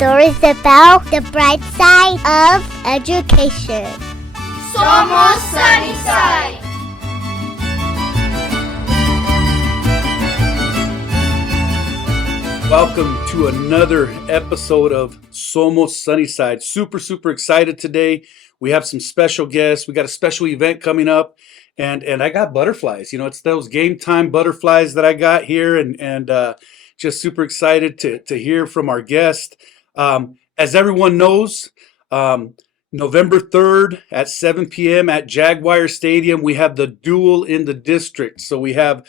stories about the bright side of education. Somos Sunnyside! Welcome to another episode of Somos Sunnyside. Super excited today. We have some special guests. We got a special event coming up, and I got butterflies. You know, it's those game time butterflies that I got here, and just super excited to hear from our guest. As everyone knows, November 3rd at 7 p.m. at Jaguar Stadium, we have the Duel in the district. So we have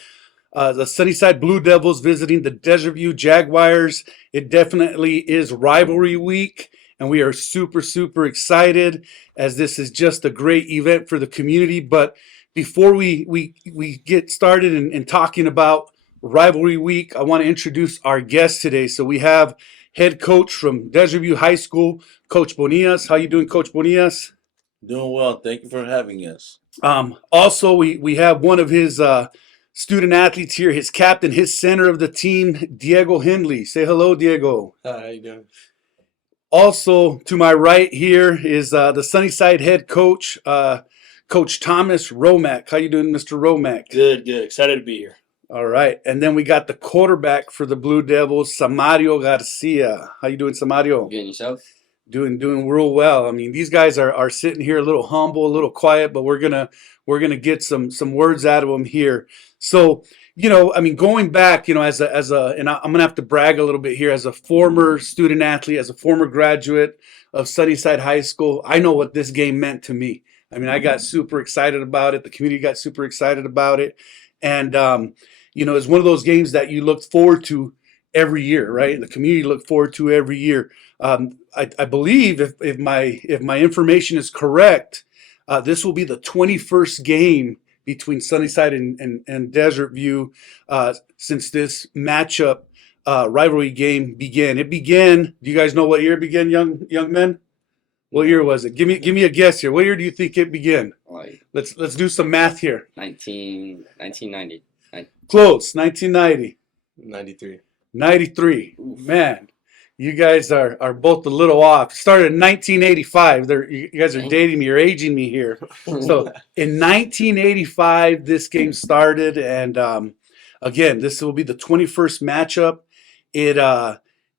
the Sunnyside Blue Devils visiting the Desert View Jaguars. It definitely is rivalry week, and we are super excited as this is just a great event for the community. But before we get started in talking about rivalry week, I want to introduce our guest today. So we have head coach from Desert View High School, Coach Bonillas. How you doing, Coach Bonillas? Doing well. Thank you for having us. Also, we have one of his student athletes here, his captain, his center of the team, Diego Hindley. Say hello, Diego. Hi, how you doing? Also, to my right here is the Sunnyside head coach, Coach Thomas Romack. How you doing, Mr. Romack? Good. Excited to be here. All right. And then we got the quarterback for the Blue Devils, Samario Garcia. How you doing, Samario? Good, yourself? Doing real well. I mean, these guys are sitting here a little humble, a little quiet, but we're gonna get some words out of them here. So, you know, I mean, going back, you know, as a, and I'm gonna have to brag a little bit here, as a former student athlete, as a former graduate of Sunnyside High School, I know what this game meant to me. I mean, I got super excited about it. The community got super excited about it, and you know, it's one of those games that you look forward to every year, right? And the community look forward to every year. I believe if my information is correct, this will be the 21st game between Sunnyside and Desert View since this matchup rivalry game began. It began. Do you guys know what year it began, young men? What year was it? Give me a guess here. What year do you think it began? Like Let's do some math here. 1990. Close. 1990. 93. 93. Man, you guys are both a little off. Started in 1985. You guys are dating me. You're aging me here. So in 1985, this game started, and again, this will be the 21st matchup.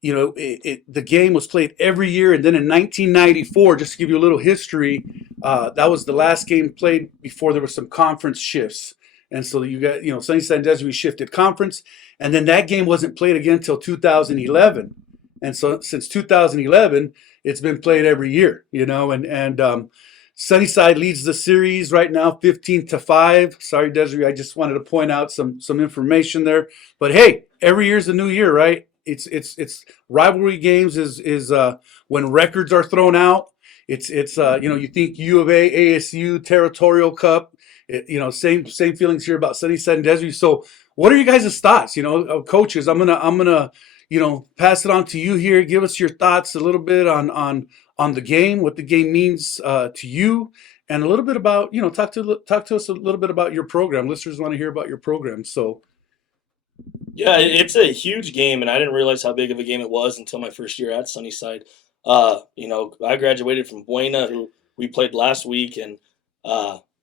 The game was played every year, and then in 1994, just to give you a little history, that was the last game played before there were some conference shifts. And so you got, you know, Sunnyside and Desert View shifted conference, and then that game wasn't played again until 2011. And so since 2011, it's been played every year, you know, and Sunnyside leads the series right now 15-5. Sorry, Desert View, I just wanted to point out some information there. But hey, every year's a new year, right? It's rivalry games is when records are thrown out. It's you know, you think U of A, ASU, Territorial Cup. You know, same feelings here about Sunnyside and Desert View. So, what are you guys' thoughts? You know, coaches, I'm gonna you know, pass it on to you here. Give us your thoughts a little bit on the game, what the game means to you, and a little bit about, you know, talk to us a little bit about your program. Listeners want to hear about your program. So, Yeah, it's a huge game, and I didn't realize how big of a game it was until my first year at Sunnyside. You know, I graduated from Buena, who we played last week, and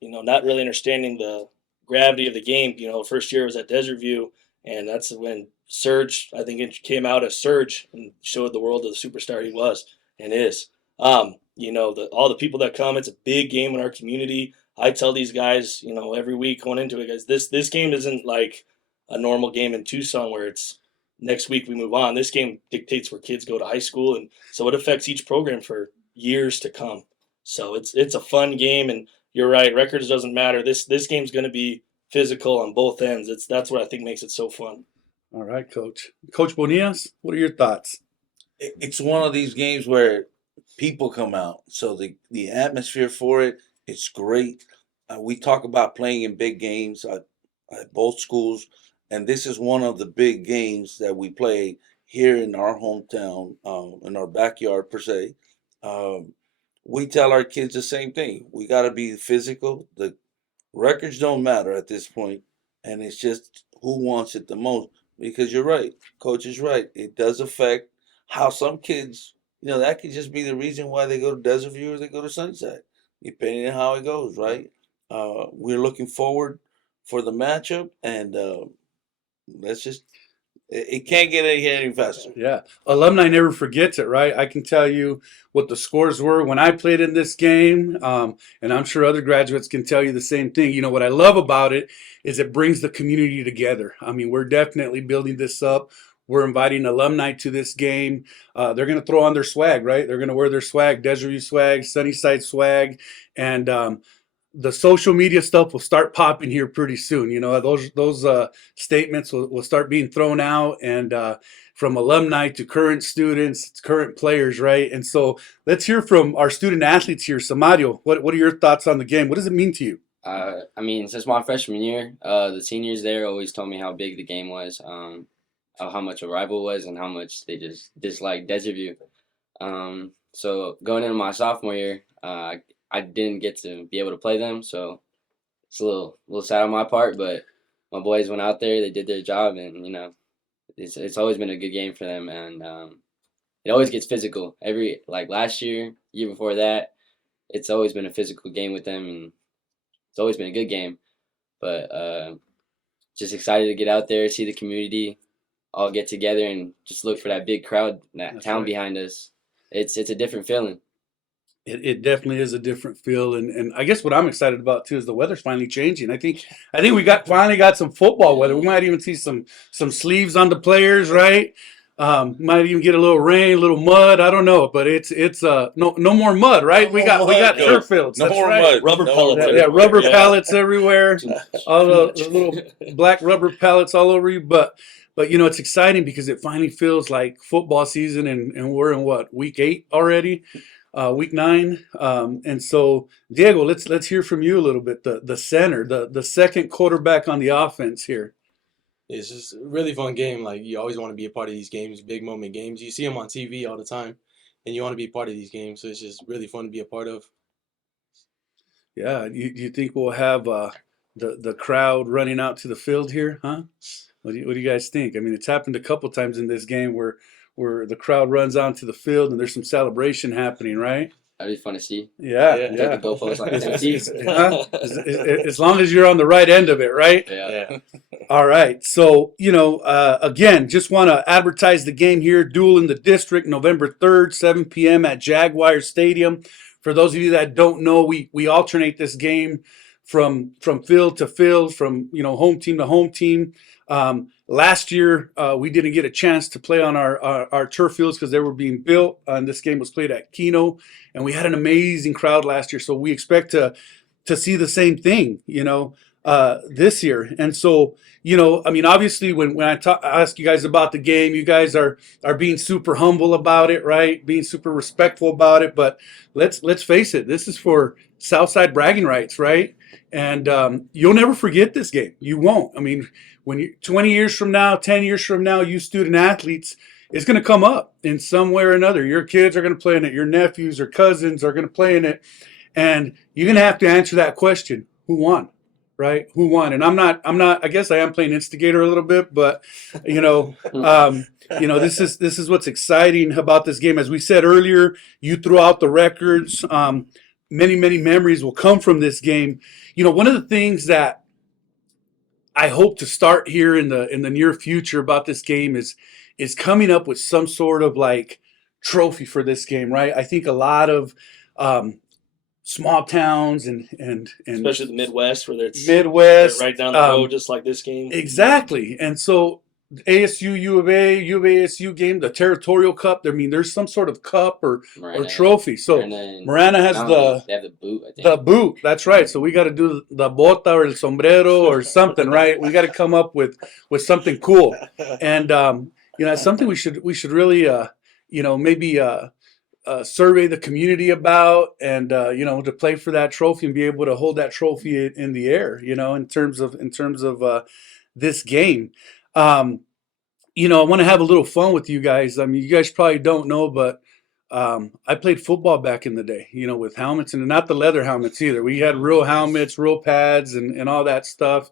you know, not really understanding the gravity of the game. You know, first year was at Desert View, and that's when Surge, I think it came out as Surge and showed the world the superstar he was and is. You know, all the people that come, it's a big game in our community. I tell these guys, you know, every week going into it, guys, this game isn't like a normal game in Tucson where it's next week we move on. This game dictates where kids go to high school, and so it affects each program for years to come. So it's a fun game, and you're right, records doesn't matter. This game's going to be physical on both ends. That's what I think makes it so fun. all right, Coach Bonillas, what are your thoughts? It's one of these games where people come out, so the atmosphere for it's great. We talk about playing in big games at both schools, and this is one of the big games that we play here in our hometown, in our backyard per se. We tell our kids the same thing. We got to be physical. The records don't matter at this point, and it's just who wants it the most. Because you're right, Coach is right. It does affect how some kids that could just be the reason why they go to Desert View or they go to Sunnyside, depending on how it goes, right? We're looking forward for the matchup, and let's just it can't get any faster. Yeah. Alumni never forgets it, right? I can tell you what the scores were when I played in this game. And I'm sure other graduates can tell you the same thing. You know, what I love about it is it brings the community together. I mean, we're definitely building this up. We're inviting alumni to this game. They're going to throw on their swag, right? They're going to wear their swag, Desert View swag, Sunnyside swag. And the social media stuff will start popping here pretty soon. You know, those statements will start being thrown out, and from alumni to current students, current players, right? And so let's hear from our student athletes here. Samario, what are your thoughts on the game? What does it mean to you? I mean, since my freshman year, the seniors there always told me how big the game was, how much a rival was, and how much they just disliked Desert View. So going into my sophomore year, I didn't get to be able to play them, so it's a little sad on my part. But my boys went out there, they did their job, and it's always been a good game for them, and it always gets physical. Like last year before that, it's always been a physical game with them, and it's always been a good game. But just excited to get out there, see the community all get together, and just look for that big crowd, that town behind us. It's a different feeling. It definitely is a different feel, and I guess what I'm excited about too is the weather's finally changing. I think we finally got some football weather. We might even see some sleeves on the players, right? Might even get a little rain, a little mud. I don't know, but it's no more mud, right? We got turf fields. No That's more right. mud. Rubber No pellets. more Yeah, mud. rubber pallets everywhere. All the little black rubber pallets all over you, but it's exciting because it finally feels like football season, and we're in week 8 already. Week 9, and so Diego, let's hear from you a little bit. The center, the second quarterback on the offense here. It's just a really fun game. Like, you always want to be a part of these games, big moment games. You see them on TV all the time, and you want to be a part of these games. So it's just really fun to be a part of. Yeah, you think we'll have the crowd running out to the field here, huh? What do you guys think? I mean, it's happened a couple times in this game where the crowd runs onto the field and there's some celebration happening, right? That'd be fun to see. Yeah. Yeah. Take the goalpost like As long as you're on the right end of it, right? Yeah. All right. So, again, just want to advertise the game here. Duel in the district, November 3rd, 7 p.m. at Jaguar Stadium. For those of you that don't know, we alternate this game from field to field, from home team to home team. Last year, we didn't get a chance to play on our turf fields because they were being built, and this game was played at Keno, and we had an amazing crowd last year. So we expect to see the same thing, this year. And so, I mean, obviously, when I ask you guys about the game, you guys are being super humble about it, right? Being super respectful about it. But let's face it, this is for Southside bragging rights, right? And you'll never forget this game. You won't. I mean, when you 20 years from now, 10 years from now, you student athletes, it's going to come up in some way or another. Your kids are going to play in it. Your nephews or cousins are going to play in it. And you're going to have to answer that question. Who won? Right? Who won? And I'm not, I guess I am playing instigator a little bit, but this is what's exciting about this game. As we said earlier, you threw out the records. Many memories will come from this game. One of the things that I hope to start here in the near future about this game is coming up with some sort of like trophy for this game, right? I think a lot of small towns and especially the Midwest, where it's Midwest right down the road, just like this game. Exactly. And so ASU, U of A ASU game, the Territorial Cup. I mean, there's some sort of cup or trophy. So Marana has they have the boot, I think. the boot. That's right. So we got to do the bota or el sombrero or something, right? We got to come up with something cool. And it's something we should really maybe survey the community about, and to play for that trophy and be able to hold that trophy in the air, in terms of this game. I want to have a little fun with you guys. I mean, you guys probably don't know, but I played football back in the day, with helmets, and not the leather helmets either. We had real helmets, real pads, and all that stuff.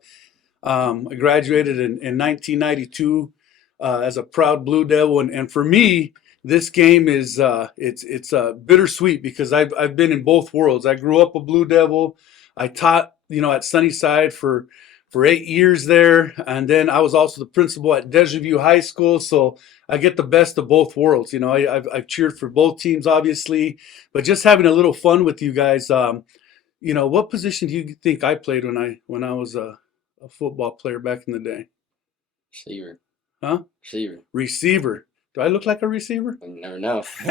I graduated in 1992 as a proud Blue Devil, and for me, this game is it's bittersweet because I've been in both worlds. I grew up a Blue Devil. I taught at Sunnyside for 8 years there, and then I was also the principal at Desert View High School. So I get the best of both worlds. I've cheered for both teams, obviously, but just having a little fun with you guys. What position do you think I played when I was a football player back in the day? Receiver. Huh? Receiver. Receiver. Do I look like a receiver? You never know. You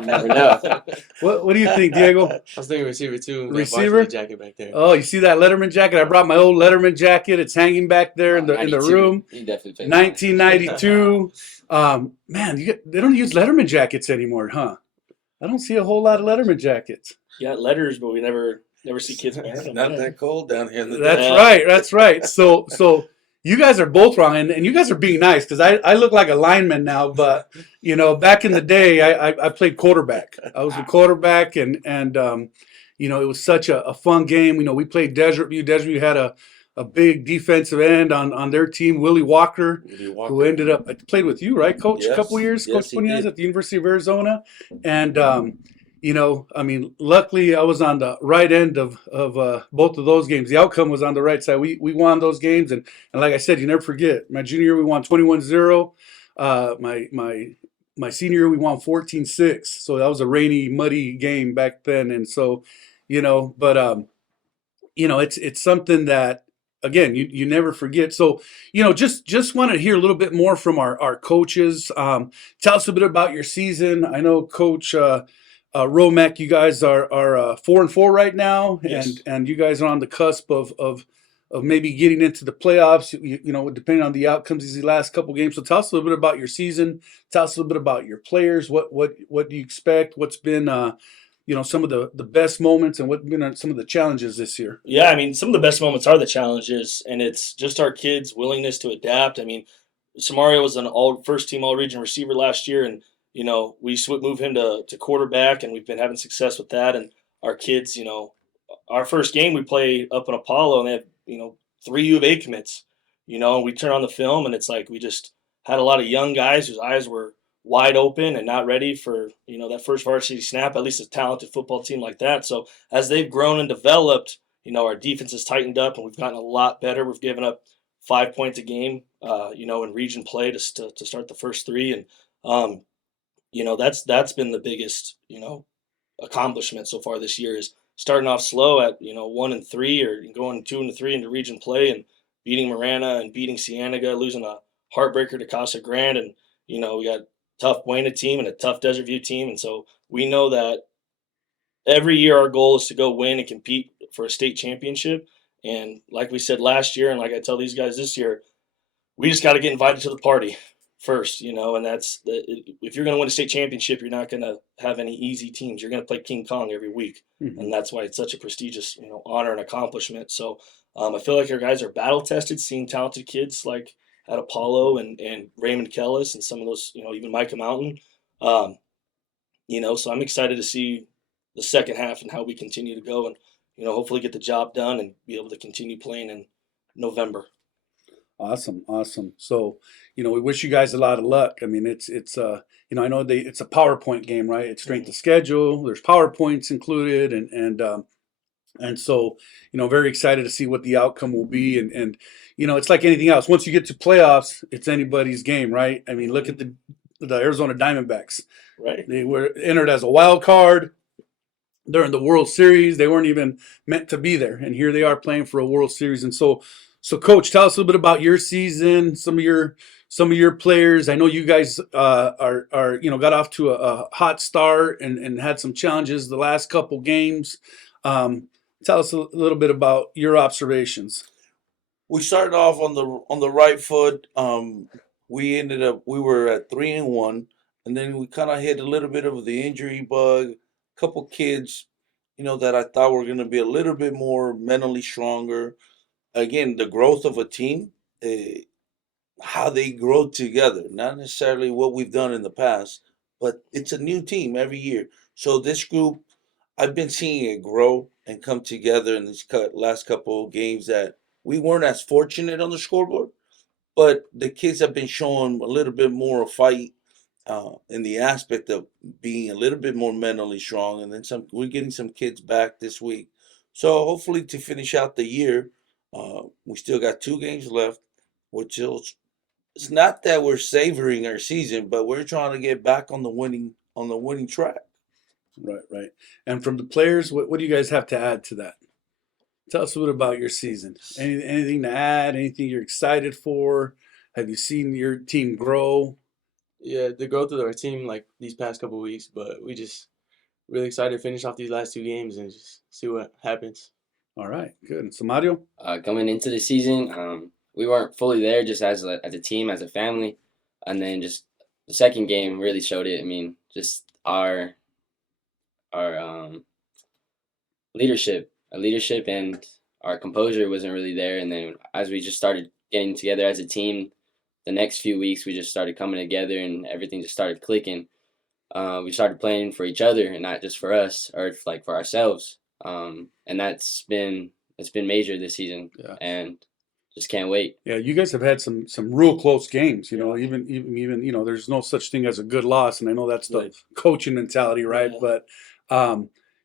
never know. What do you think, Diego? I was thinking receiver too. That Receiver? varsity jacket back there. Oh, you see that Letterman jacket? I brought my old Letterman jacket. It's hanging back there in the 92. room. You definitely played 1992. Man, they don't use Letterman jackets anymore, huh? I don't see a whole lot of Letterman jackets. Yeah, letters, but we never see kids wearing them. Not that cold down here in the That's desert. right. That's right. So you guys are both wrong, and you guys are being nice because I look like a lineman now, but back in the day I played quarterback. I was a quarterback, and it was such a fun game. We played Desert View. Desert View had a big defensive end on their team, Willie Walker, who ended up played with you, right, Coach? Yes. A couple years, Yes, Coach he Bunyan did. at the University of Arizona, and luckily I was on the right end of both of those games. The outcome was on the right side. We won those games, and like I said, you never forget. My junior year we won 21-0. My senior year we won 14-6. So that was a rainy, muddy game back then, and so it's something that again you never forget. So just want to hear a little bit more from our coaches. Tell us a bit about your season. I know Coach Romack, you guys are 4-4 right now, Yes. and you guys are on the cusp of maybe getting into the playoffs. Depending on the outcomes of these last couple games. So tell us a little bit about your season. Tell us a little bit about your players. What do you expect? What's been some of the best moments, and what's been some of the challenges this year? Yeah, I mean, some of the best moments are the challenges, and it's just our kids' willingness to adapt. I mean, Samario was an first team all region receiver last year, and we moved him to quarterback, and we've been having success with that. And our kids, our first game we play up in Apollo, and they have 3 U of A commits. And we turn on the film, and it's like we just had a lot of young guys whose eyes were wide open and not ready for that first varsity snap. At least a talented football team like that. So as they've grown and developed, our defense has tightened up, and we've gotten a lot better. We've given up 5 points a game, in region play to start the first 3, and that's been the biggest accomplishment so far this year is starting off slow at 1-3 or going 2-3 into region play and beating Marana and beating Cienega, losing a heartbreaker to Casa Grande, and we got a tough Buena team and a tough Desert View team, and so we know that every year our goal is to go win and compete for a state championship. And like we said last year, and like I tell these guys this year, we just got to get invited to the party first, and if you're going to win a state championship, you're not going to have any easy teams. You're going to play King Kong every week, and that's why it's such a prestigious, honor and accomplishment. So I feel like our guys are battle tested, seeing talented kids like at Apollo and Raymond Kellis and some of those, even Micah Mountain. So I'm excited to see the second half and how we continue to go and, hopefully get the job done and be able to continue playing in November. Awesome. So, we wish you guys a lot of luck. I mean, it's I know it's a PowerPoint game, right? It's strength of schedule. There's PowerPoints included, and so, very excited to see what the outcome will be. And it's like anything else. Once you get to playoffs, it's anybody's game, right? I mean, look at the Arizona Diamondbacks. Right. They were entered as a wild card. They're in the World Series. They weren't even meant to be there, and here they are playing for a World Series. And so, Coach, tell us a little bit about your season, some of your players. I know you guys are got off to a hot start and had some challenges the last couple games. Tell us a little bit about your observations. We started off on the right foot. We were at 3-1, and then we kind of hit a little bit of the injury bug. A couple kids, that I thought were going to be a little bit more mentally stronger. Again, the growth of a team, how they grow together, not necessarily what we've done in the past, but it's a new team every year. So this group, I've been seeing it grow and come together in these last couple of games that we weren't as fortunate on the scoreboard, but the kids have been showing a little bit more of fight in the aspect of being a little bit more mentally strong, and then some. We're getting some kids back this week, so hopefully to finish out the year, we still got 2 games left, which is it's not that we're savoring our season, but we're trying to get back on the winning track. Right, right. And from the players, what do you guys have to add to that? Tell us a bit about your season. Anything to add? Anything you're excited for? Have you seen your team grow? Yeah, the growth of our team like these past couple weeks, but we just really excited to finish off these last 2 games and just see what happens. All right, good. So Mario? Coming into the season, we weren't fully there just as a team, as a family, and then just the second game really showed it. I mean, just our leadership and our composure wasn't really there. And then as we just started getting together as a team, the next few weeks we just started coming together and everything just started clicking. We started playing for each other and not just for us or like for ourselves. And it's been major this season, Yeah. and just can't wait. Yeah, you guys have had some real close games. You know, even there's no such thing as a good loss, and I know that's the Right. coaching mentality, right? Yeah. But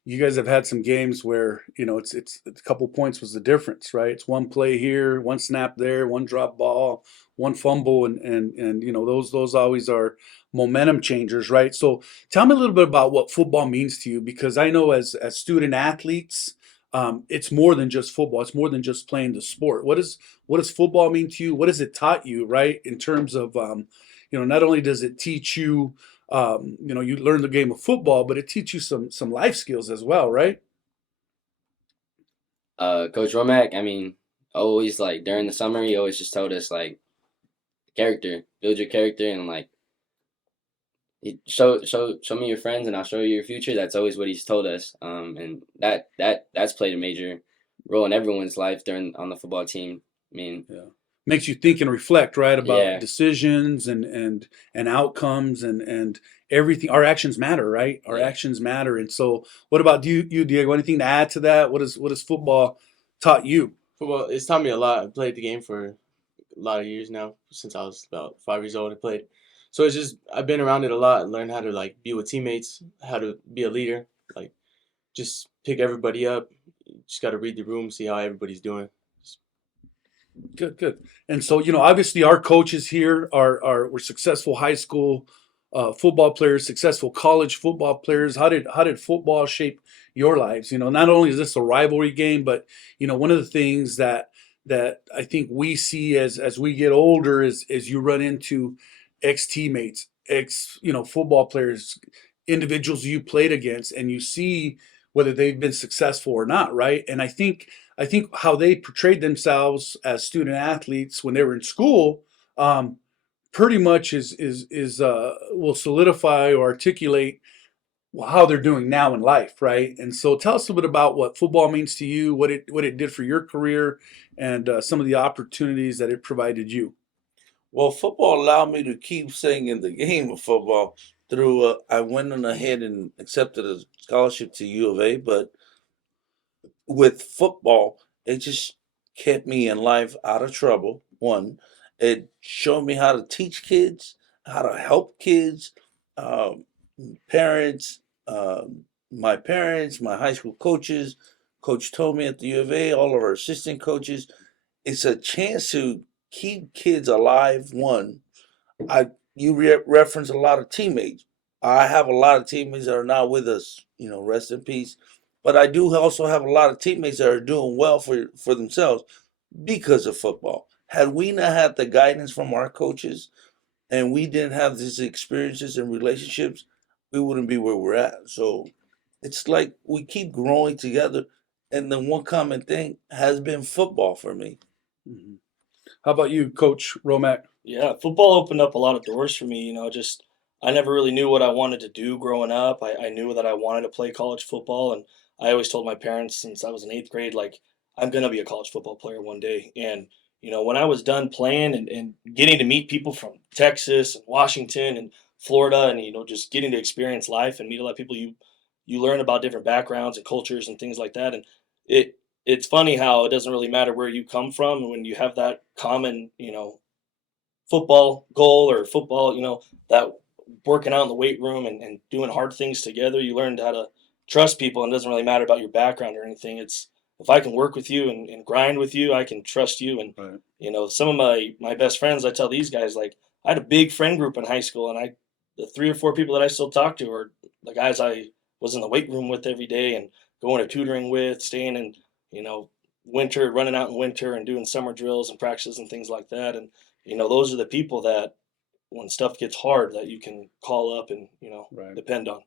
you guys have had some games where it's a couple points was the difference, right? It's one play here, one snap there, one drop ball, one fumble, and those always are momentum changers, right? So tell me a little bit about what football means to you, because I know as student athletes, it's more than just football. It's more than just playing the sport. What does football mean to you? What has it taught you, right? In terms of, not only does it teach you, you learn the game of football, but it teaches you some life skills as well, right? Coach Romack, I mean, always like during the summer, he always just told us like, build your character, and like, show me your friends, and I'll show you your future. That's always what he's told us. And that's played a major role in everyone's life on the football team. I mean, Yeah. Makes you think and reflect, right, about Yeah. decisions and outcomes and everything. Our actions matter, right? Our Yeah. actions matter. And so, what about you, Diego? Anything to add to that? What has football taught you? Football, it's taught me a lot. I played the game for a lot of years now, since I was about 5 years old. I played, so it's just I've been around it a lot and learned how to like be with teammates, how to be a leader, like just pick everybody up. You just got to read the room, see how everybody's doing. Good, good. And so, obviously our coaches here were successful high school football players, successful college football players. How did football shape your lives? Not only is this a rivalry game, but one of the things that I think we see as we get older is you run into ex teammates, ex football players, individuals you played against, and you see whether they've been successful or not, right? And I think how they portrayed themselves as student athletes when they were in school, pretty much will solidify or articulate how they're doing now in life, right? And so, tell us a bit about what football means to you, what it did for your career, and some of the opportunities that it provided you. Well, football allowed me to keep staying in the game of football through. I went on ahead and accepted a scholarship to U of A, but with football, it just kept me in life out of trouble. One, it showed me how to teach kids, how to help kids, um, parents, my parents, my high school coaches. Coach told me at the U of A, all of our assistant coaches, it's a chance to keep kids alive. One, reference a lot of teammates. I have a lot of teammates that are not with us. Rest in peace. But I do also have a lot of teammates that are doing well for themselves because of football. Had we not had the guidance from our coaches and we didn't have these experiences and relationships, we wouldn't be where we're at. So it's like we keep growing together. And the one common thing has been football for me. Mhm. How about you, Coach Romack? Yeah, football opened up a lot of doors for me. Just I never really knew what I wanted to do growing up. I knew that I wanted to play college football, and I always told my parents since I was in eighth grade, like, I'm gonna be a college football player one day. And when I was done playing and getting to meet people from Texas and Washington and Florida, and just getting to experience life and meet a lot of people, you learn about different backgrounds and cultures and things like that. And it's funny how it doesn't really matter where you come from when you have that common football goal or football, that working out in the weight room and doing hard things together, you learned how to trust people, and it doesn't really matter about your background or anything. It's if I can work with you and grind with you, I can trust you. And Right. some of my best friends, I tell these guys, like, I had a big friend group in high school, and the 3 or 4 people that I still talk to are the guys I was in the weight room with every day and going to tutoring with, staying in, winter, running out in winter and doing summer drills and practices and things like that. And, those are the people that when stuff gets hard that you can call up and, Right. depend on.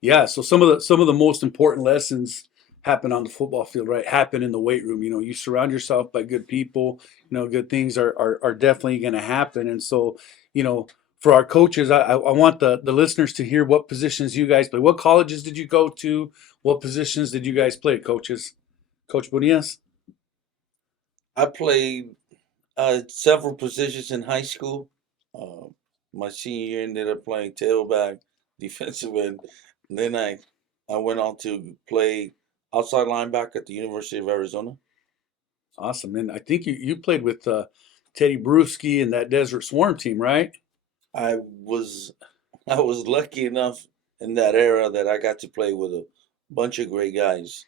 Yeah, so some of the most important lessons happen on the football field, right? Happen in the weight room. You surround yourself by good people. Good things are definitely going to happen. And so, for our coaches, I want the listeners to hear what positions you guys play. What colleges did you go to? What positions did you guys play, coaches? Coach Bonias? I played several positions in high school. My senior year ended up playing tailback, defensive end. And then I went on to play outside linebacker at the University of Arizona. Awesome. And I think you played with Teddy Bruschi and that Desert Swarm team, right? I was lucky enough in that era that I got to play with a bunch of great guys.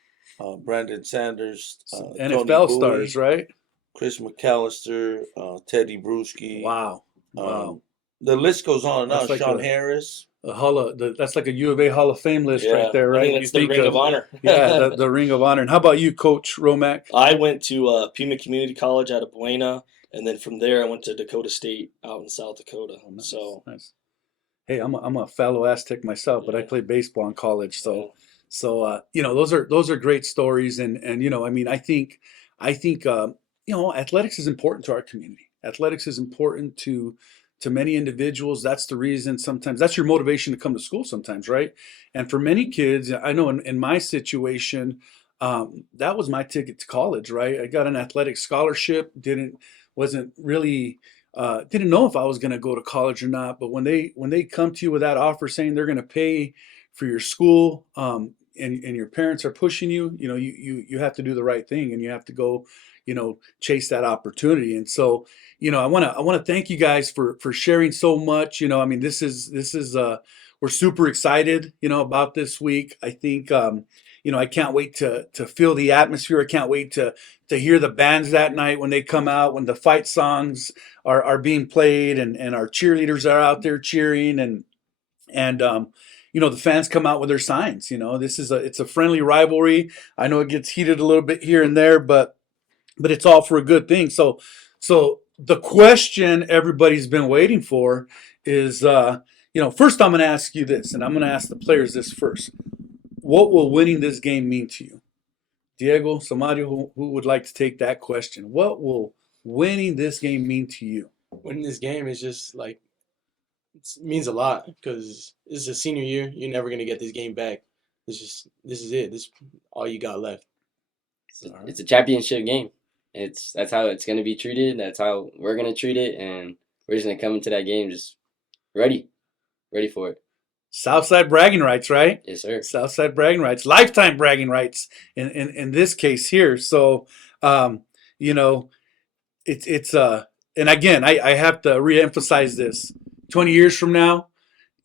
Brandon Sanders, NFL Tony stars, Bowie, right? Chris McAllister, Teddy Bruschi. Wow. Wow. The list goes on and on. That's like Sean Harris. That's like a U of A Hall of Fame list right there, right? I think it's the Ring of Honor. Yeah, the Ring of Honor. And how about you, Coach Romack? I went to Pima Community College out of Buena, and then from there I went to Dakota State out in South Dakota. Oh, nice, so nice. Hey, I'm a fellow Aztec myself, but I played baseball in college, so those are great stories, and I think athletics is important to our community. Athletics is important to many individuals. That's the reason sometimes that's your motivation to come to school sometimes, right? And for many kids, I know in my situation, that was my ticket to college, right? I got an athletic scholarship, wasn't really didn't know if I was going to go to college or not. But when they come to you with that offer saying they're going to pay for your school, and your parents are pushing you, you have to do the right thing, and you have to go, chase that opportunity. And so, I want to thank you guys for sharing so much. This is we're super excited, about this week. I think, I can't wait to feel the atmosphere. I can't wait to hear the bands that night when they come out, when the fight songs are being played and our cheerleaders are out there cheering and the fans come out with their signs. It's a friendly rivalry. I know it gets heated a little bit here and there, but it's all for a good thing. So the question everybody's been waiting for is, first I'm going to ask you this, and I'm going to ask the players this first. What will winning this game mean to you? Diego, somebody who would like to take that question. What will winning this game mean to you? Winning this game is just like, it means a lot because this is a senior year. You're never going to get this game back. This is it. This is all you got left. It's a championship game. That's how it's going to be treated. That's how we're going to treat it. And we're just going to come into that game just ready for it. Southside bragging rights, right? Yes, sir. Southside bragging rights, lifetime bragging rights in this case here. So, it's and again, I have to reemphasize this. 20 years from now,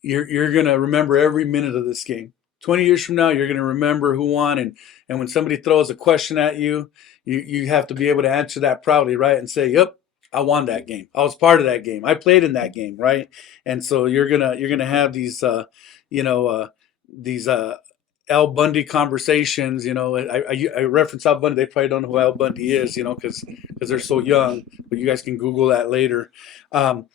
you're going to remember every minute of this game. 20 years from now, you're going to remember who won. And when somebody throws a question at you, you have to be able to answer that proudly, right? And say, yep, I won that game. I was part of that game. I played in that game, right? And so you're gonna have these Al Bundy conversations. I reference Al Bundy. They probably don't know who Al Bundy is, because they're so young. But you guys can Google that later. The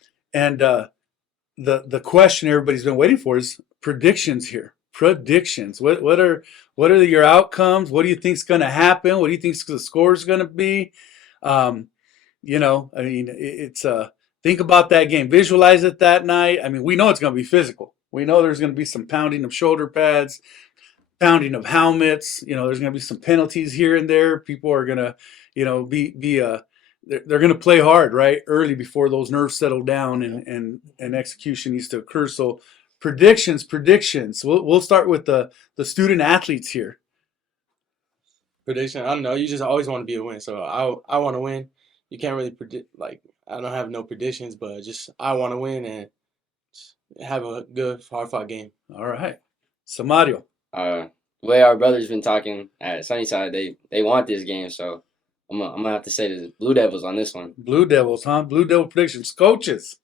question everybody's been waiting for is predictions here. Predictions. What are your outcomes? What do you think's going to happen? What do you think the score is going to be? It's think about that game. Visualize it that night. We know it's going to be physical. We know there's going to be some pounding of shoulder pads, pounding of helmets. There's going to be some penalties here and there. People are going to, they're going to play hard, right? Early before those nerves settle down and execution needs to occur. So predictions. We'll start with the student athletes here. Prediction. I don't know. You just always want to be a win. So I want to win. You can't really predict. Like, I don't have no predictions, but just I want to win and have a good, hard-fought game. All right. So Mario. The way our brothers been talking at Sunnyside, they want this game, so I'm gonna have to say the Blue Devils on this one. Blue Devils, huh? Blue Devil predictions. Coaches.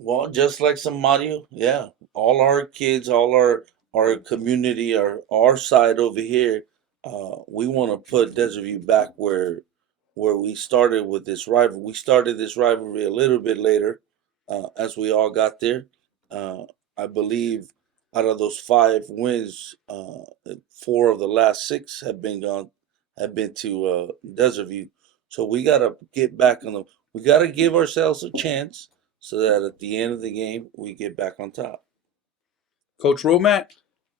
Well, just like some Mario, yeah. All our kids, all our community, our side over here, we want to put Desert View back where we started with this rivalry. We started this rivalry a little bit later, as we all got there. I believe out of those 5 wins, 4 of the last 6 have been to Desert View. So we gotta get back on the. We gotta give ourselves a chance so that at the end of the game we get back on top. Coach Romack.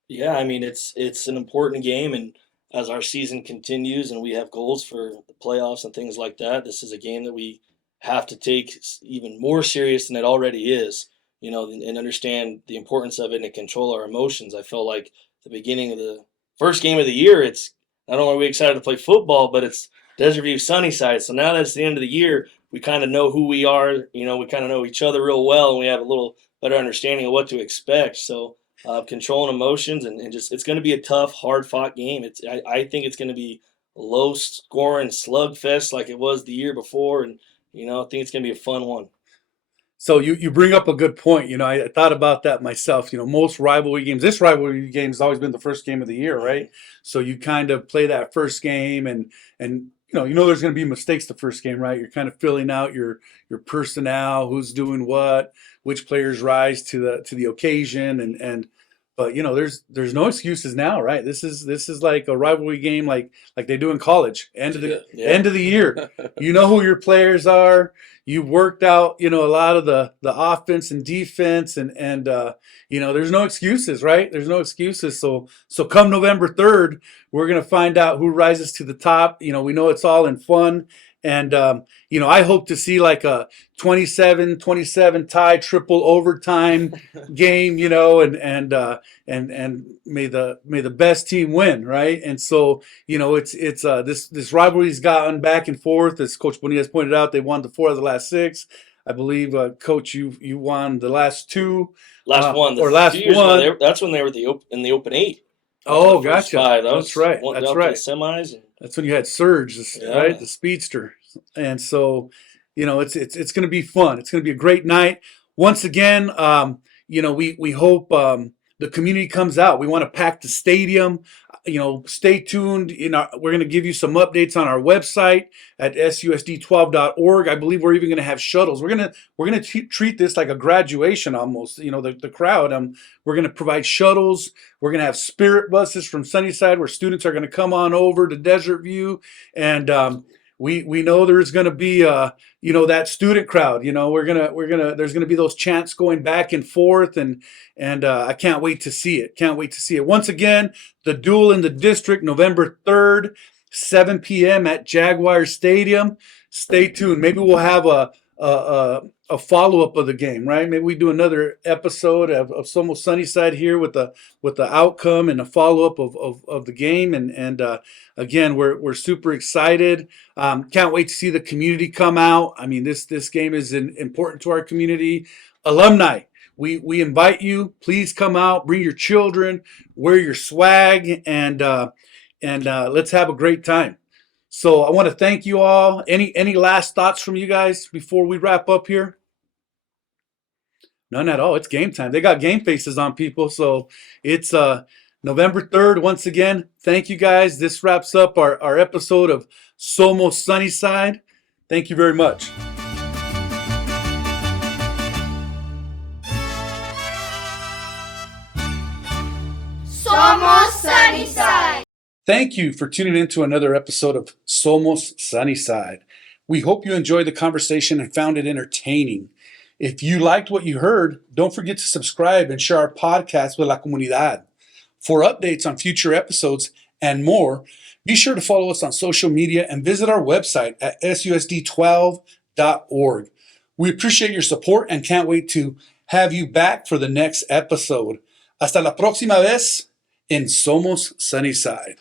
Yeah, I mean it's an important game, and as our season continues and we have goals for the playoffs and things like that, this is a game that we have to take even more serious than it already is. You know, and understand the importance of it and control our emotions. I felt like the beginning of the first game of the year, it's not only are we excited to play football, but it's Desert View Sunnyside. So now that it's the end of the year, we kind of know who we are. You know, we kind of know each other real well, and we have a little better understanding of what to expect. So controlling emotions and just it's going to be a tough, hard-fought game. I think it's going to be a low-scoring slugfest like it was the year before, and you know I think it's going to be a fun one. So you bring up a good point. You know, I thought about that myself. You know, most rivalry games, this rivalry game has always been the first game of the year, right? So you kind of play that first game, and you know there's going to be mistakes the first game, right? You're kind of filling out your personnel, who's doing what, which players rise to the occasion, and but you know there's no excuses now, right? This is like a rivalry game, like they do in college. End of the year, you know who your players are. You've worked out, you know, a lot of the offense and defense, and you know, there's no excuses, right? There's no excuses. So come November 3rd, we're gonna find out who rises to the top. You know, we know it's all in fun, and you know, I hope to see like a 27-27 tie, triple overtime game. You know, and may the best team win, right? And so you know, it's this rivalry's gotten back and forth. As Coach Bonilla pointed out, they won the 4 of the last 6. I believe, Coach, you won the last 2. Last one. Or last one. That's when they were in the Open 8. Oh, gotcha. 5. That's right. That's right. The semis. That's when you had Surge, right? The speedster. And so, you know, it's going to be fun. It's going to be a great night. Once again, you know, we hope the community comes out. We want to pack the stadium. You know, stay tuned. You know, we're going to give you some updates on our website at susd12.org. I believe we're even going to have shuttles. We're going to treat this like a graduation almost. You know, the crowd. We're going to provide shuttles. We're going to have spirit buses from Sunnyside where students are going to come on over to Desert View, and we know there's going to be you know, that student crowd. You know, there's going to be those chants going back and forth, and I can't wait to see it. Can't wait to see it. Once again, the Duel in the District, November 3rd, 7 p.m. at Jaguar Stadium. Stay tuned. Maybe we'll have a follow-up of the game, right? Maybe we do another episode of Somos Sunnyside here with the outcome and a follow-up of the game. And again, we're super excited. Can't wait to see the community come out. I mean, this game is important to our community. Alumni, we invite you. Please come out. Bring your children. Wear your swag, and let's have a great time. So I want to thank you all. Any last thoughts from you guys before we wrap up here? None at all. It's game time. They got game faces on, people. So it's November 3rd. Once again, thank you guys. This wraps up our episode of Somos Sunnyside. Thank you very much. Somos Sunnyside. Thank you for tuning in to another episode of Somos Sunnyside. We hope you enjoyed the conversation and found it entertaining. If you liked what you heard, don't forget to subscribe and share our podcast with la comunidad. For updates on future episodes and more, be sure to follow us on social media and visit our website at susd12.org. We appreciate your support and can't wait to have you back for the next episode. Hasta la próxima vez en Somos Sunnyside.